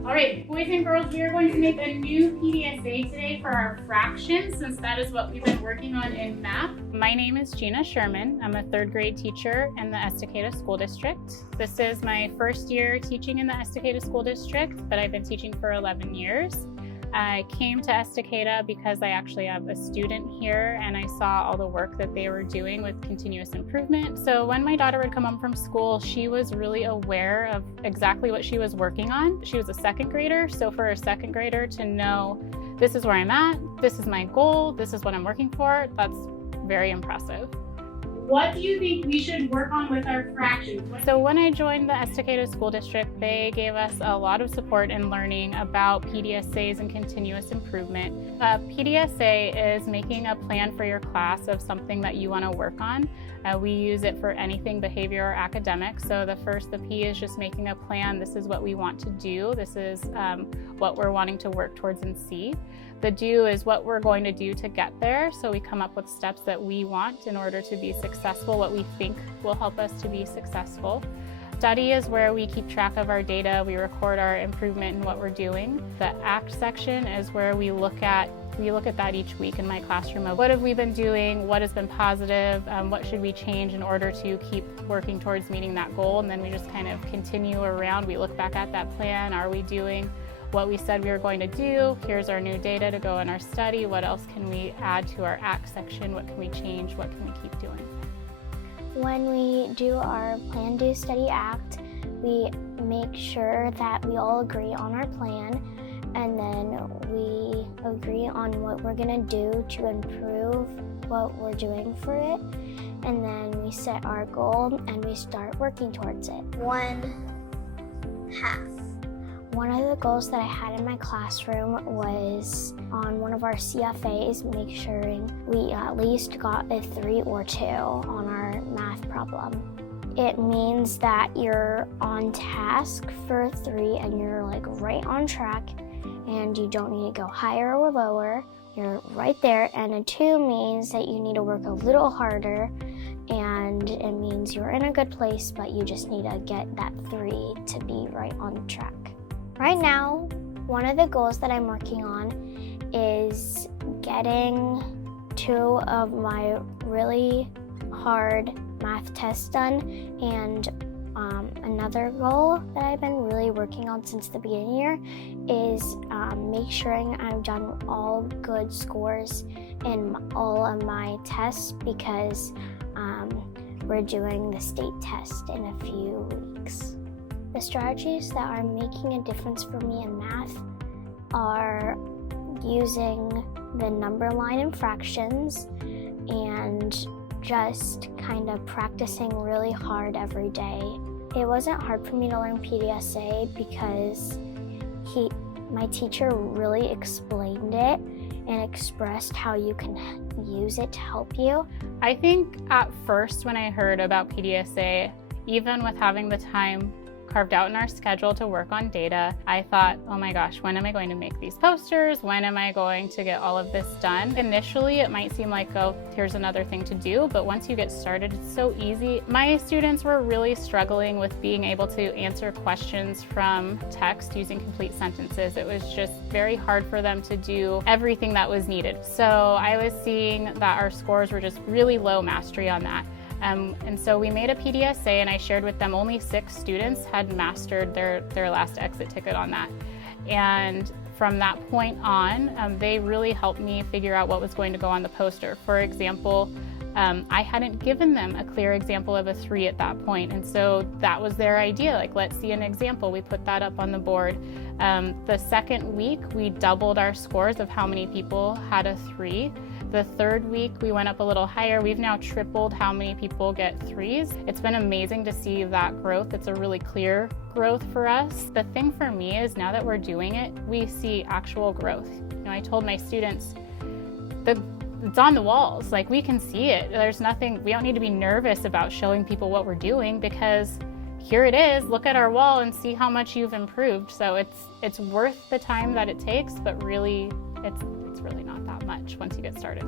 All right, boys and girls, we are going to make a new PDSA today for our fractions, since that is what we've been working on in math. My name is Gina Sherman. I'm a third grade teacher in the Estacada School District. This is my first year teaching in the Estacada School District, but I've been teaching for 11 years. I came to Estacada because I actually have a student here and I saw all the work that they were doing with continuous improvement. So when my daughter would come home from school, she was really aware of exactly what she was working on. She was a second grader, so for a second grader to know this is where I'm at, this is my goal, this is what I'm working for, that's very impressive. What do you think we should work on with our fractions? So when I joined the Estacada School District, they gave us a lot of support in learning about PDSAs and continuous improvement. PDSA is making a plan for your class of something that you want to work on. We use it for anything behavior or academic. So the P is just making a plan. This is what we want to do. This is what we're wanting to work towards and see. The do is what we're going to do to get there. So we come up with steps that we want in order to be successful, what we think will help us to be successful. Study is where we keep track of our data, we record our improvement in what we're doing. The act section is where we look at that each week in my classroom of what have we been doing, what has been positive, what should we change in order to keep working towards meeting that goal, and then we just kind of continue around. We look back at that plan. Are we doing what we said we were going to do? Here's our new data to go in our study. What else can we add to our act section? What can we change? What can we keep doing? When we do our plan, do, study, act, we make sure that we all agree on our plan, and then we agree on what we're gonna do to improve what we're doing for it, and then we set our goal and we start working towards it. 1/2. One of the goals that I had in my classroom was on one of our CFAs, make sure we at least got a 3 or 2 on our math problem. It means that you're on task for a 3 and you're like right on track and you don't need to go higher or lower. You're right there. And a 2 means that you need to work a little harder, and it means you're in a good place, but you just need to get that 3 to be right on track. Right now, one of the goals that I'm working on is getting 2 of my really hard math tests done, and another goal that I've been really working on since the beginning of the year is make sure I've done all good scores in all of my tests, because we're doing the state test in a few weeks. The strategies that are making a difference for me in math are using the number line in fractions and just kind of practicing really hard every day. It wasn't hard for me to learn PDSA because my teacher really explained it and expressed how you can use it to help you. I think at first when I heard about PDSA, even with having the time carved out in our schedule to work on data, I thought, oh my gosh, when am I going to make these posters? When am I going to get all of this done? Initially, it might seem like, oh, here's another thing to do, but once you get started, it's so easy. My students were really struggling with being able to answer questions from text using complete sentences. It was just very hard for them to do everything that was needed. So I was seeing that our scores were just really low mastery on that. And so we made a PDSA, and I shared with them only 6 students had mastered their last exit ticket on that. And from that point on, they really helped me figure out what was going to go on the poster. For example, I hadn't given them a clear example of a 3 at that point, and so that was their idea, like, let's see an example. We put that up on the board. The second week, we doubled our scores of how many people had a 3. The third week, we went up a little higher. We've now tripled how many people get 3s. It's been amazing to see that growth. It's a really clear growth for us. The thing for me is now that we're doing it, we see actual growth. You know, I told my students, it's on the walls, like we can see it. There's nothing, we don't need to be nervous about showing people what we're doing, because here it is, look at our wall and see how much you've improved. So it's worth the time that it takes, but really it's really not that much once you get started.